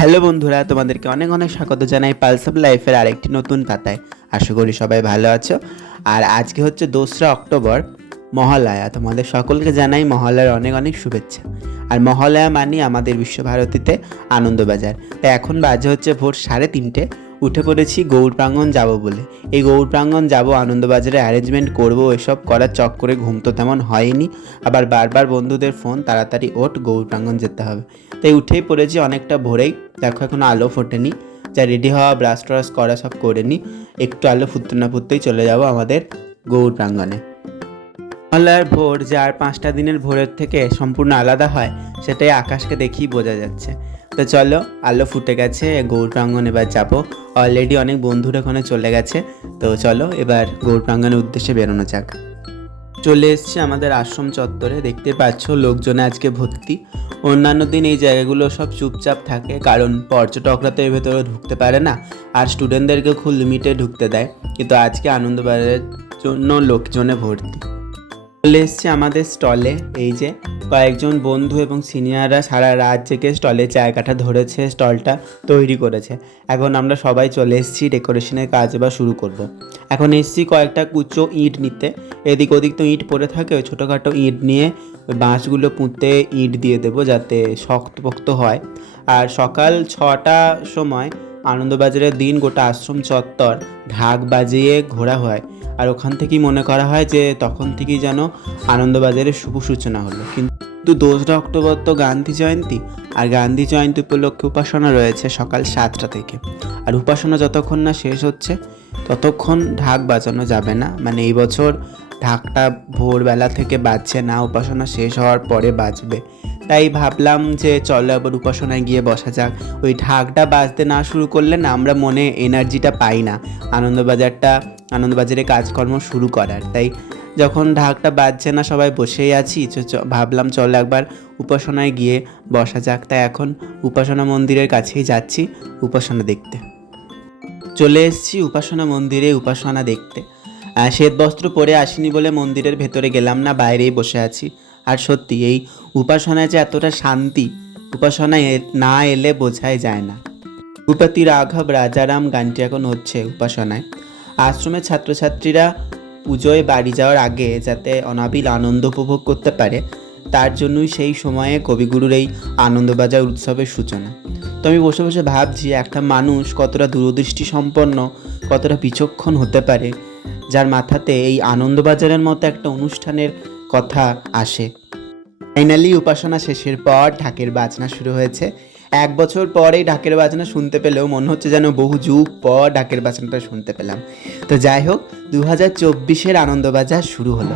Hello বন্ধুরা, তোমাদেরকে অনেক অনেক স্বাগত জানাই পালস অফ লাইফের আরেকটি নতুন পাতায়। আশা করি সবাই ভালো আছো। আর আজকে হচ্ছে 2রা অক্টোবর, মহালয়া। তোমাদের সকলকে জানাই মহালয়ার অনেক অনেক শুভেচ্ছা। আর মহালয়া মানে আমাদের বিশ্বভারতীতে আনন্দবাজার। তাই এখন বাজে হচ্ছে ভোর 3:30। উঠে পড়েছি গৌড় প্রাঙ্গণ যাবো বলে। এই গৌড় প্রাঙ্গণ যাবো, আনন্দবাজারে অ্যারেঞ্জমেন্ট করবো, এসব করার চক্করে ঘুম তো তেমন হয়নি। আবার বারবার বন্ধুদের ফোন, তাড়াতাড়ি ওঠ, গৌড় প্রাঙ্গণ যেতে হবে। তাই উঠেই পড়েছি অনেকটা ভোরেই। দেখো এখন আলো ফোটেনি, যা রেডি হওয়া, ব্রাশ ট্রাশ করা সব করে নিই। একটু আলো ফুটতে না ফুটতেই চলে যাব আমাদের গৌড় প্রাঙ্গণে। মহালয়ার ভোর যে আর 5টা দিনের ভোরের থেকে সম্পূর্ণ আলাদা হয়, সেটাই আকাশকে দেখেই বোঝা যাচ্ছে। তো চলো, আলো ফুটে গেছে, গৌড় প্রাঙ্গণ এবার যাবো। অলরেডি অনেক বন্ধুরা ওখানে চলে গেছে। তো চলো এবার গৌড় প্রাঙ্গণের উদ্দেশ্যে বেরোনো যাক। চলে এসছি আমাদের আশ্রম চত্বরে। দেখতে পাচ্ছ লোকজনে আজকে ভর্তি। অন্যান্য দিন এই জায়গাগুলো সব চুপচাপ থাকে, কারণ পর্যটকরা তো এর ভেতরে ঢুকতে পারে না, আর স্টুডেন্টদেরকে খুব লিমিটে ঢুকতে দেয়। কিন্তু আজকে আনন্দবাজারের জন্য লোকজনে ভর্তি। চলে এসছি আমাদের স্টলে। এই যে কয়েকজন বন্ধু এবং সিনিয়ররা সারা রাত জেগে স্টলের জায়গাটা ধরেছে, স্টলটা তৈরি করেছে। এখন আমরা সবাই চলে এসেছি ডেকোরেশনের কাজ এবার শুরু করব। এখন এসছি কয়েকটা কুচো ইট নিতে। এদিক ওদিক তো ইট পড়ে থাকে, ওই ছোটোখাটো ইট নিয়ে ওই বাঁশগুলো পুঁতে ইট দিয়ে দেবো, যাতে শক্তপোক্ত হয়। আর সকাল 6টার সময় আনন্দবাজারের দিন গোটা আশ্রম চত্বর ঢাক বাজিয়ে ঘোরা হয়। আর ওখান থেকেই মনে করা হয় যে তখন থেকেই যেন আনন্দবাজারের শুভ সূচনা হলো। কিন্তু 2রা অক্টোবর তো গান্ধী জয়ন্তী, আর গান্ধী জয়ন্তী উপলক্ষে উপাসনা রয়েছে সকাল 7টা থেকে। আর উপাসনা যতক্ষণ না শেষ হচ্ছে ততক্ষণ ঢাক বাজানো যাবে না। মানে এই বছর ঢাকটা ভোরবেলা থেকে বাজছে না, উপাসনা শেষ হওয়ার পরে বাজবে। তাই ভাবলাম যে চলো আবার উপাসনায় গিয়ে বসা যাক। ওই ঢাকটা বাজতে না শুরু করলে না আমরা মনে এনার্জিটা পাই না আনন্দবাজারে কাজকর্ম শুরু করার। তাই যখন ঢাকটা বাজছে না, সবাই বসেই আছি, ভাবলাম চলো একবার উপাসনায় গিয়ে বসা যাক। তাই এখন উপাসনা মন্দিরের কাছেই যাচ্ছি উপাসনা দেখতে। চলে এসেছি উপাসনা মন্দিরে উপাসনা দেখতে। শ্বেত বস্ত্র পরে আসিনি বলে মন্দিরের ভেতরে গেলাম না, বাইরেই বসে আছি। আর সত্যি এই উপাসনায় যে এতটা শান্তি, উপাসনায় না এলে বোঝাই যায় না। ভূপতি রাঘব রাজারাম গানটি এখন হচ্ছে উপাসনায়। আশ্রমের ছাত্রছাত্রীরা পুজোয় বাড়ি যাওয়ার আগে যাতে অনাবিল আনন্দ উপভোগ করতে পারে, তার জন্যই সেই সময়ে কবিগুরুর এই আনন্দবাজার উৎসবের সূচনা। তো আমি বসে বসে ভাবছি একটা মানুষ কতটা দূরদৃষ্টি সম্পন্ন, কতটা বিচক্ষণ হতে পারে, যার মাথাতে এই আনন্দবাজারের মতো একটা অনুষ্ঠানের কথা আসে। ফাইনালি উপাসনা শেষের পর ঢাকের বাজনা শুরু হয়েছে। 1 বছর পরেই ঢাকের বাজনা শুনতে পেলেও মনে হচ্ছে যেন বহু যুগ পর ঢাকের বাজনাটা শুনতে পেলাম। তো যাই হোক, 2024-এর আনন্দবাজার শুরু হলো।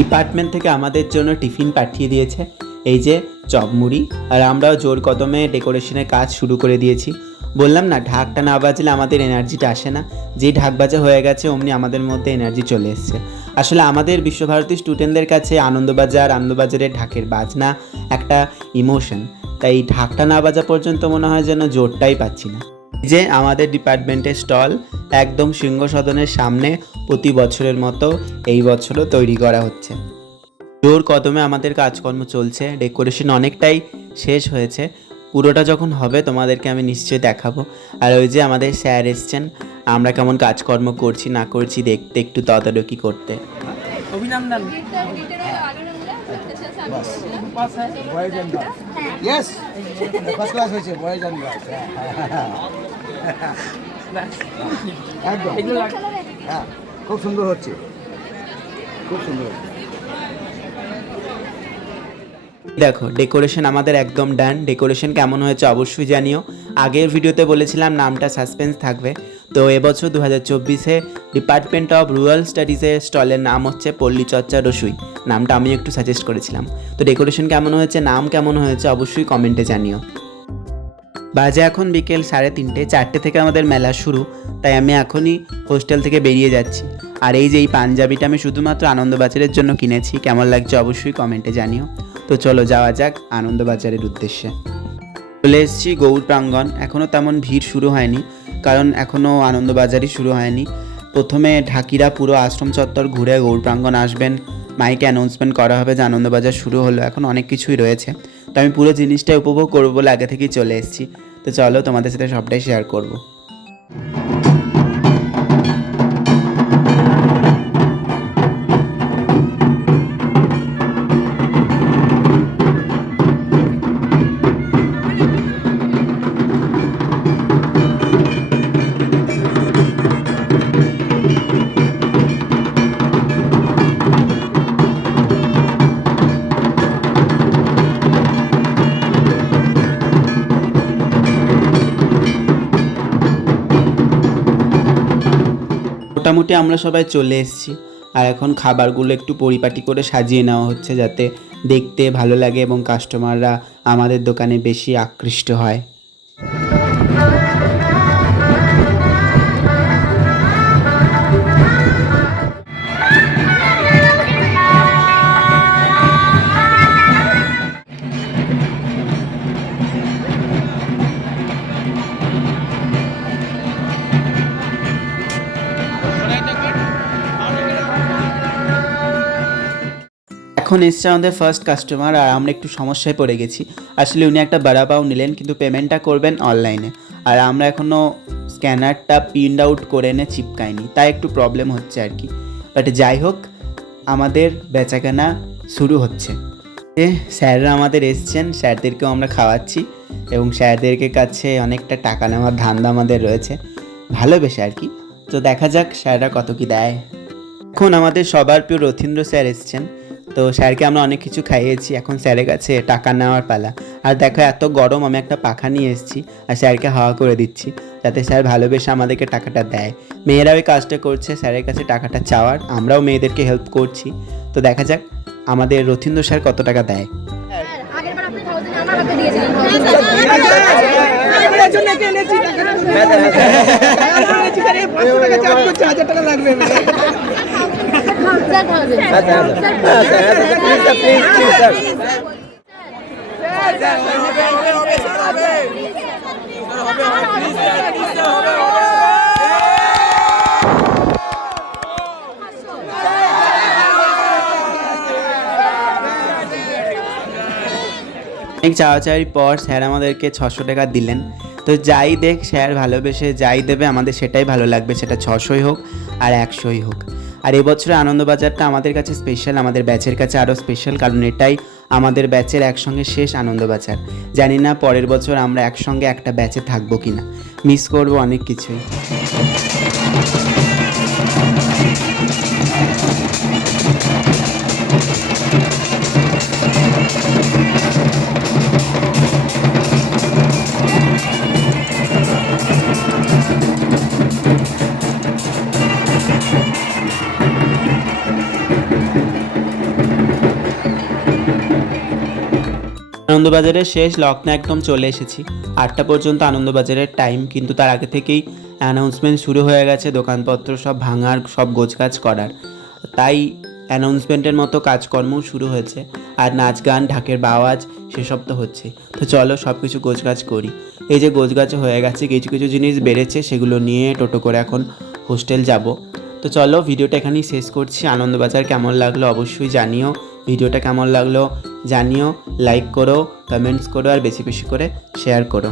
ডিপার্টমেন্ট থেকে আমাদের জন্য টিফিন পাঠিয়ে দিয়েছে, এই যে চপ মুড়ি। আর আমরাও জোর কদমে ডেকোরেশনের কাজ শুরু করে দিয়েছি। বললাম না, ঢাকটা না বাজলে আমাদের এনার্জিটা আসে না। যেই ঢাক বাজা হয়ে গেছে অমনি আমাদের মধ্যে এনার্জি চলে এসছে। আসলে আমাদের বিশ্বভারতী স্টুডেন্টদের কাছে আনন্দবাজারের ঢাকের বাজনা একটা ইমোশন। তাই ঢাকটা না বাজা পর্যন্ত মনে হয় যেন জোরটাই পাচ্ছি না। যে আমাদের ডিপার্টমেন্টের স্টল একদম সিংহসদনের সামনে প্রতি বছরের মতো এই বছরও তৈরি করা হচ্ছে। জোর কদমে আমাদের কাজকর্ম চলছে। ডেকোরেশন অনেকটাই শেষ হয়েছে। পুরোটা যখন হবে তোমাদেরকে আমি নিশ্চয়ই দেখাবো। আর ওই যে আমাদের স্যার এসছেন, আমরা কেমন কাজকর্ম করছি না করছি দেখতে, একটু তদারকি করতে। অভিনন্দন। Yes, first class হয়েছে বয়েজ এন্ড একদম। হ্যাঁ, খুব সুন্দর হচ্ছে, খুব সুন্দর। দেখো ডেকোরেশন আমাদের একদম ডান। ডেকোরেশন কেমন হয়েছে অবশ্যই জানিও। আগের ভিডিওতে বলেছিলাম নামটা সাসপেন্স থাকবে, তো এবছর 2024-এ ডিপার্টমেন্ট অফ রুরাল স্টাডিজের স্টলের নাম হচ্ছে পল্লী চর্চা রসুই। নামটা আমি একটু সাজেস্ট করেছিলাম। তো ডেকোরেশন কেমন হয়েছে, নাম কেমন হয়েছে অবশ্যই কমেন্টে জানিও। বাজে এখন বিকেল 3:30, 4টে থেকে আমাদের মেলা শুরু, তাই আমি এখনই হোস্টেল থেকে বেরিয়ে যাচ্ছি। আর এই যে এই পাঞ্জাবিটা আমি শুধুমাত্র আনন্দবাজারের জন্য কিনেছি, কেমন লাগছে অবশ্যই কমেন্টে জানিও। তো চলো যাওয়া যাক আনন্দবাজারের উদ্দেশ্যে। চলে এসেছি গৌড় প্রাঙ্গণ। এখনও তেমন ভিড় শুরু হয়নি, কারণ এখনও আনন্দবাজারই শুরু হয়নি। প্রথমে ঢাকিরা পুরো আশ্রম চত্বর ঘুরে গৌড় প্রাঙ্গণ আসবেন, মাইকে অ্যানাউন্সমেন্ট করা হবে যে আনন্দবাজার শুরু হলো। এখন অনেক কিছুই রয়েছে, তো আমি পুরো জিনিসটা উপভোগ করবো বলে আগে থেকেই চলে এসেছি। তো চলো তোমাদের সাথে সবটাই শেয়ার করবো। মোটামুটি আমরা সবাই চলে এসেছি, আর এখন খাবারগুলো একটু পরিপাটি করে সাজিয়ে নেওয়া হচ্ছে যাতে দেখতে ভালো লাগে এবং কাস্টমাররা আমাদের দোকানে বেশি আকৃষ্ট হয়। এখন এসছে আমাদের ফার্স্ট কাস্টমার, আর আমরা একটু সমস্যায় পড়ে গেছি। আসলে উনি একটা বড়া পাও নিলেন, কিন্তু পেমেন্টটা করবেন অনলাইনে, আর আমরা এখনও স্ক্যানারটা প্রিন্ট আউট করে এনে চিপকাইনি, তাই একটু প্রবলেম হচ্ছে আর কি। বাট যাই হোক, আমাদের বেচাকেনা শুরু হচ্ছে। স্যাররা আমাদের এসছেন, স্যারদেরকেও আমরা খাওয়াচ্ছি এবং স্যারদেরকে কাছে অনেকটা টাকা নেওয়ার ধান্দা আমাদের রয়েছে, ভালোবেসে আর কি। তো দেখা যাক স্যাররা কত কি দেয়। এখন আমাদের সবার প্রিয় রথীন্দ্র স্যার এসছেন, তো স্যারকে আমরা অনেক কিছু খাইয়েছি, এখন স্যারের কাছে টাকা নেওয়ার পালা। আর দেখো এত গরম, আমি একটা পাখা নিয়ে এসেছি আর স্যারকে হাওয়া করে দিচ্ছি যাতে স্যার ভালোবেসে আমাদেরকে টাকাটা দেয়। মেয়েরা ওই কাজটা করছে স্যারের কাছে টাকাটা চাওয়ার, আমরাও মেয়েদেরকে হেল্প করছি। তো দেখা যাক আমাদের রথীন্দ্র স্যার কত টাকা দেয়। অনেক চাওয়াচাওয়ির পর স্যার আমাদেরকে 600 টাকা দিলেন। তো যাই দেখ স্যার ভালোবেসে যাই দেবে আমাদের সেটাই ভালো লাগবে, সেটা 600ই হোক আর 100ই হোক। আর এবছরে আনন্দবাজারটা আমাদের কাছে স্পেশাল, আমাদের ব্যাচের কাছে আরও স্পেশাল, কারণ এটাই আমাদের ব্যাচের একসঙ্গে শেষ আনন্দবাজার। জানি না পরের বছর আমরা একসঙ্গে একটা ব্যাচে থাকবো কি না, মিস করবো অনেক কিছুই। আনন্দবাজারের শেষ লগ্নে একদম চলে এসেছি। 8টা পর্যন্ত আনন্দবাজারের টাইম, কিন্তু তার আগে থেকেই অ্যানাউন্সমেন্ট শুরু হয়ে গেছে, দোকানপত্র সব ভাঙার, সব গোছগাছ করার। তাই অ্যানাউন্সমেন্টের মতো কাজকর্মও শুরু হয়েছে, আর নাচ গান ঢাকের বাওয়াজ সেসব তো হচ্ছে। তো চলো সব কিছু গোছগাছ করি। এই যে গোছগাছ হয়ে গেছে, কিছু কিছু জিনিস বেড়েছে, সেগুলো নিয়ে টোটো করে এখন হোস্টেল যাব। তো চলো ভিডিওটা এখানেই শেষ করছি। আনন্দবাজার কেমন লাগলো অবশ্যই জানিও, ভিডিওটা কেমন লাগলো জানিও, লাইক করো, কমেন্টস করো আর বেশি বেশি করে শেয়ার করো।